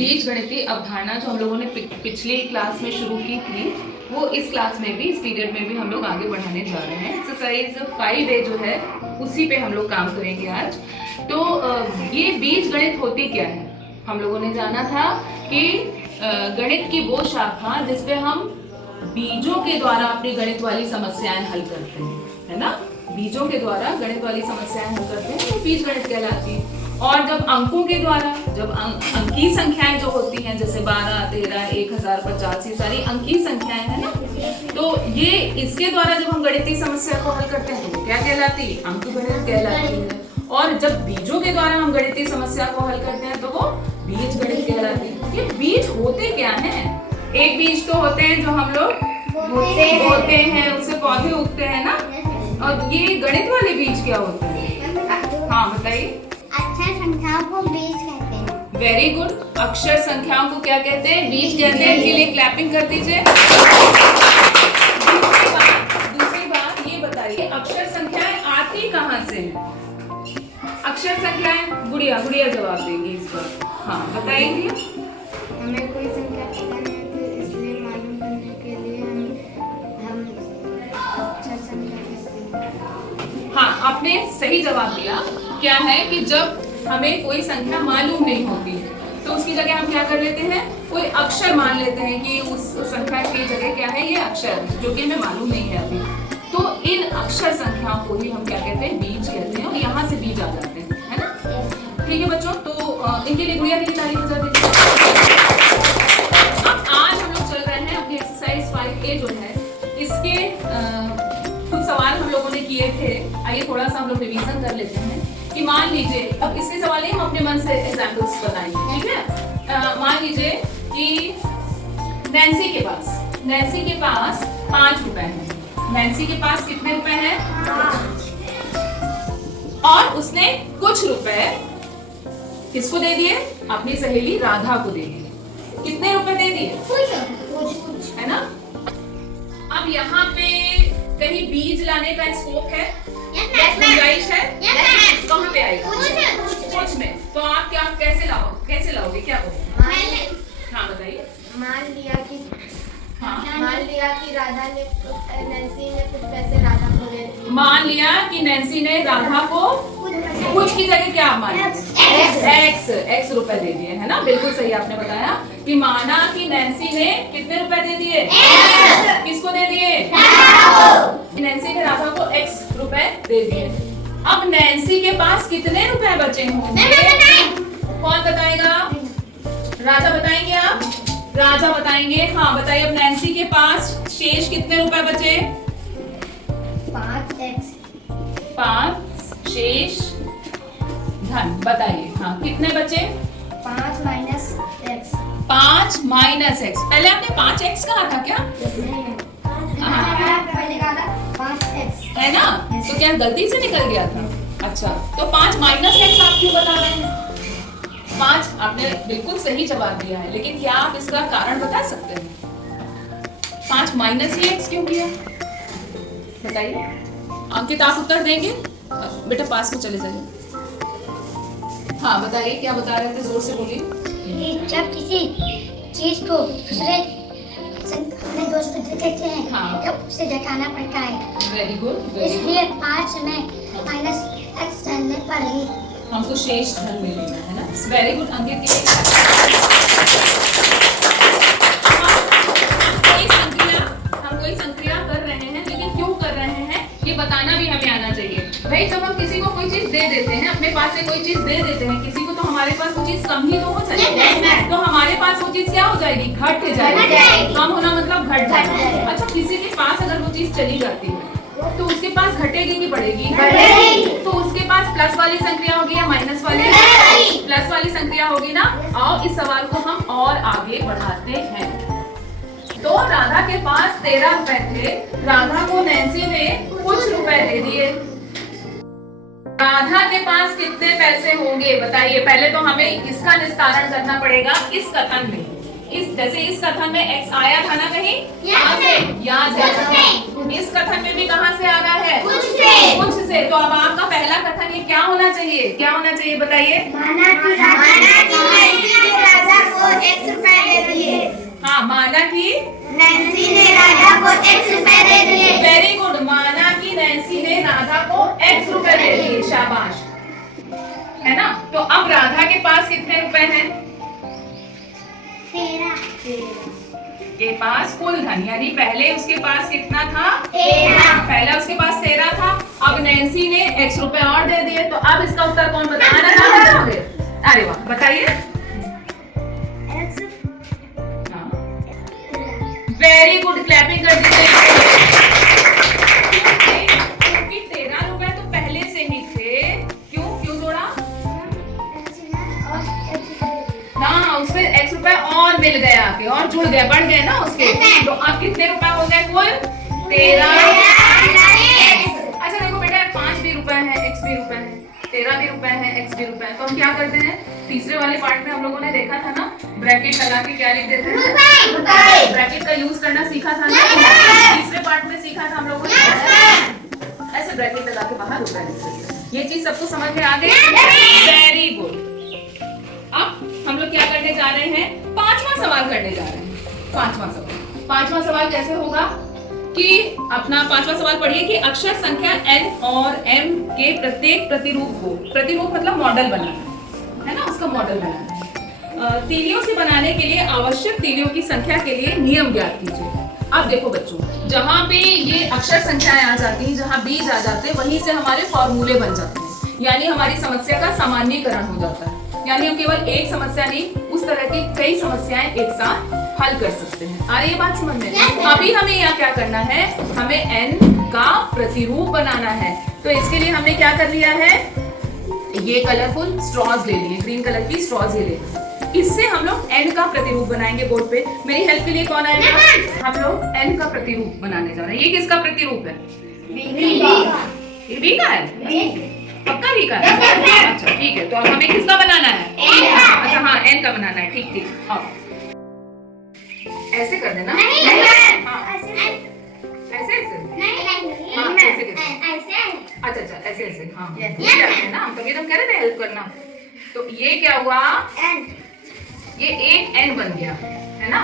बीज गणितीय अवधारणा जो हम लोगों ने पिछली क्लास में शुरू की थी, वो इस क्लास में भी, इस पीरियड में भी हम लोग आगे बढ़ाने जा रहे हैं। एक्सरसाइज 5A जो है उसी पे हम लोग काम करेंगे आज। तो ये बीज गणित होती क्या है? हम लोगों ने जाना था कि गणित की वो शाखा जिसपे हम बीजों के द्वारा अपनी गणित वाली समस्याएं हल करते हैं, है ना? बीजों के द्वारा गणित वाली समस्याएं हल करते हैं, वो बीज गणित कहलाती है। और जब अंकों के द्वारा, जब अंकीय संख्याएं जो होती हैं, जैसे 12, 13, 1050, ये सारी अंकीय संख्याएं हैं ना, तो ये इसके द्वारा जब हम गणितीय समस्या को हल करते हैं तो वो क्या कहलाती है? अंकगणित कहलाती है। और जब बीजों के द्वारा हम गणितीय समस्या को हल करते हैं तो वो बीज गणित कहलाती है। ये बीज होते क्या हैं? एक बीज तो होते हैं जो हम लोग बोते हैं, उससे पौधे उगते हैं ना। और ये गणित वाले बीज क्या होते हैं? हाँ बताइए। अक्षर संख्याओं को बीज कहते हैं। Very good. अक्षर संख्याओं को क्या कहते हैं? बीज कहते हैं। इनके लिए क्लैपिंग कर दीजिए। दूसरी बात ये बताइए, अक्षर संख्याएं आती कहाँ से हैं? अक्षर संख्याएं गुड़िया जवाब देंगी इस बार। हाँ बताएंगे। हमें कोई संख्या पता नहीं थी, इसलिए मालूम करने के लिए हम अक्षर संख्या कहते हैं। हाँ, आपने सही जवाब दिया। क्या है कि जब हमें कोई संख्या मालूम नहीं होती तो उसकी जगह हम क्या कर लेते हैं? कोई अक्षर मान लेते हैं कि उस संख्या की जगह क्या है, ये अक्षर, जो कि हमें मालूम नहीं है अभी। तो इन अक्षर संख्याओं को ही हम क्या कहते हैं? बीज कहते हैं। और यहाँ से बीज आ जाते हैं, है ना? ठीक है बच्चों, तो इनके लिए गुड़िया की तारीफ बजा दीजिए। अब आज हम लोग चल रहे हैं अपनी एक्सरसाइज 5A जो है, इसके कुछ सवाल हम लोगों ने किए थे। आइए थोड़ा सा हम लोग रिवीजन कर लेते हैं कि मान लीजिए, अब इसके सवाल नहीं, हम अपने मन से एग्जाम्पल्स बताएंगे, ठीक है? मान लीजिए कि नैन्सी के पास 5 रुपए हैं। नैन्सी के पास कितने रुपए हैं? 5। और उसने कुछ रुपए किसको दे दिए? अपनी सहेली राधा को दे दिए। कितने रुपए दे दिए? कुछ, है ना? अब यहाँ पे कहीं बीज लाने का स्कोप है? गुंजाइश है? कहाँ पे आएगा? कुछ में। तो आप क्या कैसे लाओगे? क्या करोगे? हाँ बताइए। मान लिया कि राधा ने नैन्सी ने कुछ पैसे राधा को दे दिए। मान लिया कि नैन्सी ने राधा को कुछ की जगह क्या माना? एक्स रुपए दे दिए, है ना? बिल्कुल सही आपने बताया कि माना कि नैन्सी ने कितने रुपए दे दिए? किसको दे दिए? नैन्सी ने राधा को एक्स रुपए दे दिए। अब नैन्सी के पास कितने रुपए बचे होंगे? कौन बताएगा? राधा बताएंगे आप? राजा बताएंगे। हाँ बताइए। अब नैन्सी के पास शेष कितने रुपए बचे? 5 शेष धन। बताइए हाँ कितने बचे? 5 माइनस एक्स। 5 minus x. पहले आपने 5x कहा था क्या? पहले कहा था 5x, है ना? तो क्या गलती से निकल गया था? अच्छा, तो 5 माइनस एक्स आप क्यों बता रहे हैं? 5 आपने बिल्कुल सही जवाब दिया है, लेकिन क्या आप इसका कारण बता सकते हैं? 5 माइनस ही एक्स क्यों किया? बताइए। अंकित आप उत्तर देंगे? बेटा पास में चले जाइए। हाँ बताइए, क्या बता रहे थे? जोर से बोलिए। जब किसी चीज को दूसरे अपने दोस्त को देते हैं, हाँ, तब उसे घटाना पड़ता है। Very good. इसलिए 5 में माइनस एक्स डालने पर ही हमको शेष धन मिलेगा, है ना? वेरी गुड अंकित। हम कोई संक्रिया कर रहे हैं, लेकिन क्यों कर रहे हैं ये बताना भी हमें आना चाहिए। भाई जब हम किसी को कोई चीज दे देते हैं, अपने पास से कोई चीज दे देते हैं किसी को, तो हमारे पास वो चीज कम ही तो हो जाएगी। तो हमारे पास वो चीज क्या हो जाएगी? घट जाएगी। कम होना मतलब घट जाएगी। अच्छा, किसी के पास अगर वो चीज चली जाती है तो उसके पास घटेगी कि बढ़ेगी? तो उसके पास प्लस वाली संख्या होगी या माइनस वाली? प्लस वाली संख्या होगी ना। आओ इस सवाल को हम और आगे बढ़ाते हैं। तो राधा के पास 13 रुपए थे। राधा को नैन्सी ने कुछ रुपए दे दिए। राधा के पास कितने पैसे होंगे बताइए? पहले तो हमें इसका निस्तारण करना पड़ेगा इस कथन में। जैसे इस कथन में x आया था ना कहीं? यहाँ से। इस कथन में भी कहाँ से आ रहा है? कुछ से। तो अब आपका पहला कथन ये क्या होना चाहिए? क्या होना चाहिए बताइए? माना कि राधा को कि नैन्सी ने राधा को X रुपए दे दिए। वेरी गुड, माना कि नैन्सी ने राधा को X रुपए दे दिए, शाबाश, है ना। तो अब राधा के पास कितने रुपए हैं? 13 के पास कुल धन, यानी पहले उसके पास कितना था? 13। पहले उसके पास 13 था, अब नैन्सी ने X रुपए और दे दिए। तो अब इसका उत्तर कौन बताओगे? अरे वाह, बताइए। वेरी गुड, क्लैपिंग कर दीजिए। क्योंकि 13 रुपए तो पहले से ही थे। क्यों जोड़ा? ना, उससे X रुपए और मिल गया आके, और जुड़ गए, बढ़ गए ना उसके। तो अब कितने रुपए हो गए कुल? 13। अच्छा देखो बेटा, 5 भी रुपए है, X भी रुपए है, 13 भी रुपए है, X भी रुपए है। तो हम क्या करते हैं, तीसरे वाले पार्ट में हम लोगों ने देखा था ना, ब्रैकेट लगा के क्या लिख देते हैं? ब्रैकेट का यूज करना सीखा था ना। तीसरे पार्ट में सीखा था हम लोगों ने, ऐसे ब्रैकेट लगा के बाहर रुपए लिख देते हैं। ये चीज सबको समझ में आ गई? Very good. अब हम लोग क्या करने जा रहे हैं? 5वां सवाल करने जा रहे हैं। 5वां सवाल कैसे होगा कि अपना 5वां सवाल पढ़िए कि अक्षर संख्या n और m के प्रत्येक प्रतिरूप को, प्रतिरूप मतलब मॉडल बनाना है ना, उसका मॉडल बनाना है। तीलियों से बनाने के लिए आवश्यक तीलियों की संख्या के लिए नियम ज्ञात कीजिए। अब देखो बच्चों, जहाँ पे ये अक्षर संख्याएं आ जाती हैं, जहाँ बीज आ जाते हैं, वहीं से हमारे फॉर्मूले बन जाते हैं, यानी हमारी समस्या का सामान्यीकरण हो जाता है। यानी हम केवल एक समस्या नहीं, उस तरह की कई समस्याएं एक साथ हल कर सकते हैं। आ रही है बात समझ में? अभी हमें यहाँ क्या करना है, हमें n का प्रतिरूप बनाना है। तो इसके लिए हमने क्या कर लिया है, ये कलरफुल स्ट्रॉज ले लिए, ग्रीन कलर की स्ट्रॉज ये ले ली। इससे हम लोग n का प्रतिरूप बनाएंगे बोर्ड पे। मेरी हेल्प के लिए कौन आएगा? हम लोग n का प्रतिरूप बनाने जा रहे हैं। ये किसका प्रतिरूप है? बी का है, पक्का बी का है? अच्छा ठीक है, तो अब हमें किसका बनाना है? अच्छा हाँ, n का बनाना है। ठीक। अब ऐसे कर देना। हाँ, ऐसे अच्छा ऐसे हाँ, ना हम तभी तो कह रहे थे हेल्प करना। तो ये क्या हुआ? ये एक n बन गया, है ना।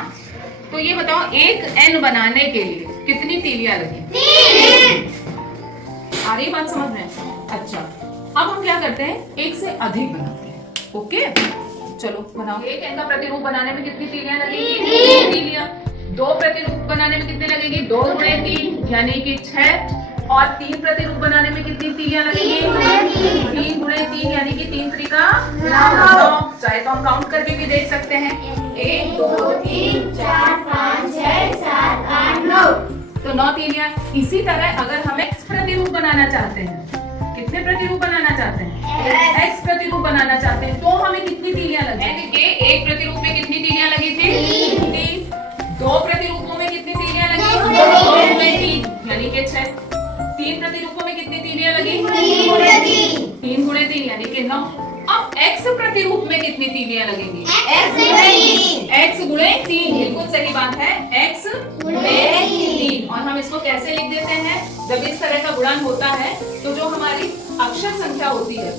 तो ये बताओ, एक n बनाने के लिए कितनी तीलियां लगी? 3। आ रही बात समझ में? अच्छा, अब हम क्या करते हैं, एक से अधिक बनाते हैं। ओके, चलो बनाओ। एक n का प्रतिरूप बनाने में कितनी तीलियां लगेगी? 3 तीलियां। 2 प्रतिरूप बनाने में कितने लगेगी? 2 गुणे 3 यानी कि 6। और 3 प्रतिरूप बनाने में कितनी तीलियां लगेगी? 3 गुणे 3 यानी कि 3 त्रिका 9। चाहे तो हम काउंट करके भी देख सकते हैं, 1 2 3 4 5 6 7 8 9। तो 9 तीलियां। इसी तरह अगर हम x प्रतिरूप बनाना चाहते हैं, कितने प्रतिरूप बनाना चाहते हैं? x प्रतिरूप बनाना चाहते हैं, तो हमें कितनी तीलियां लगेंगी? के एक प्रतिरूप में कितनी तीलियां लगी थी? 3। 2 प्रतिरूपों में कितनी तीलियां लगी? 2 में 3 यानी कि 6। 3 प्रतिरूपों में कितनी तीलियां लगी? 3 गुणे 3 यानी कि 9। अब x प्रतिरूप में कितनी तीलियां लगेंगी? x गुणे 3, बिल्कुल सही बात है, x गुणे 3। और हम इसको कैसे लिख देते हैं? जब इस तरह का गुणन होता है तो जो हमारी अक्षर संख्या होती है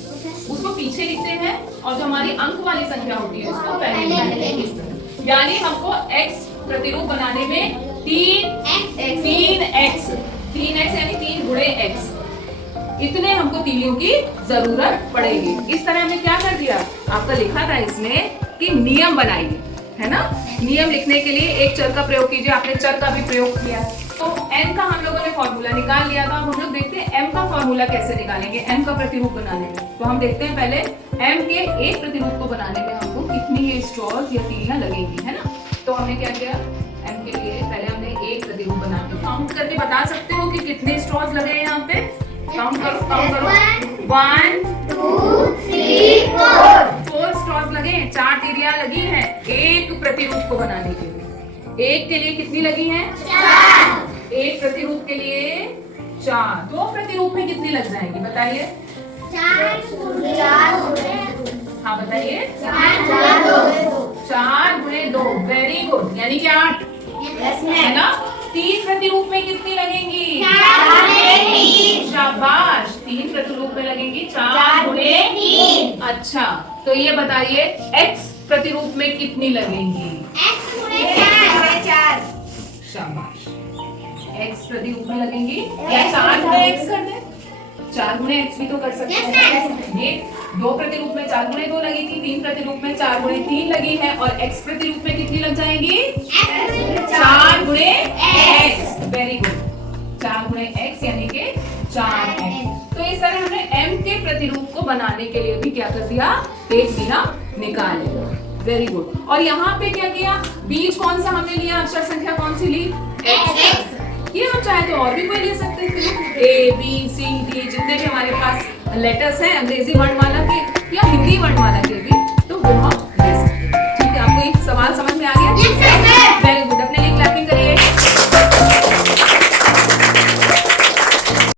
उसको पीछे लिखते हैं, और जो हमारी अंक वाली संख्या होती है उसको पहले लिखते हैं, इस तरह। यानी हमको x प्रतिरूप बनाने में 3x यानी 3 गुणे x, इतने हमको तीलियों की जरूरत पड़ेगी। इस तरह हमने क्या कर दिया, आपका लिखा था इसमें कि नियम बनाइए, है ना। नियम लिखने के लिए एक चर का प्रयोग कीजिए। आपने चर का भी प्रयोग किया। तो n का हम लोगों ने फॉर्मूला निकाल लिया था। हम लोग देखते हैं m का फॉर्मूला कैसे निकालेंगे m का प्रतिरूप बनाने में। तो हम देखते हैं पहले m के एक प्रतिरूप को बनाने में हमको कितनी ये स्ट्रॉज या तीलियां लगेंगी, है ना। तो हमने क्या किया, m के लिए पहले हमने एक प्रतिरूप बना के काउंट करके बता सकते हो कि कितने स्ट्रॉज लगे हैं यहाँ पे। काउंट करो 1 2 3 4 स्ट्रॉज लगे हैं, 4 तीलियां लगी हैं एक प्रतिरूप को बनाने के लिए। एक के लिए कितनी लगी हैं? 4। एक प्रतिरूप के लिए 4। 2 प्रतिरूप में कितनी लग जाएगी बताइए? 4 हाँ बताइए। 4 गुणे 2, वेरी गुड, यानी कि 8, है ना। 3 प्रतिरूप में कितनी लगेंगी? 4। शाबाश, 3 प्रतिरूप में लगेंगी 4 गुणे 3। अच्छा, तो ये बताइए x प्रतिरूप में कितनी लगेंगी? x गुणे 4। शाबाश। x प्रतिरूप में लगेंगी या 4 गुणे x कर दें? 4 गुणे x भी तो कर सकते हैं। ये 2 प्रतिरूप में 4 गुणे 2 लगी थी, 3 प्रतिरूप में 4 गुणे 3 लगी है, और x प्रतिरूप में कितनी लग जाएंगी? 4 गुणे x। वेरी गुड, 4 गुणे x यानी कि 4x। तो इस तरह हमने m के प्रतिरूप को बनाने के लिए भी क्या कर दिया? एक बिना निकाल लिया। Very good. और यहाँ पे क्या किया? बीज कौन सा हमने लिया? अक्षर संख्या कौन सी ली? x। ये हम चाहे तो और भी कोई ले सकते हैं, A B C D जितने भी हमारे पास लेटर्स हैं अंग्रेजी वर्णमाला के या हिंदी वर्णमाला के भी, तो वो हम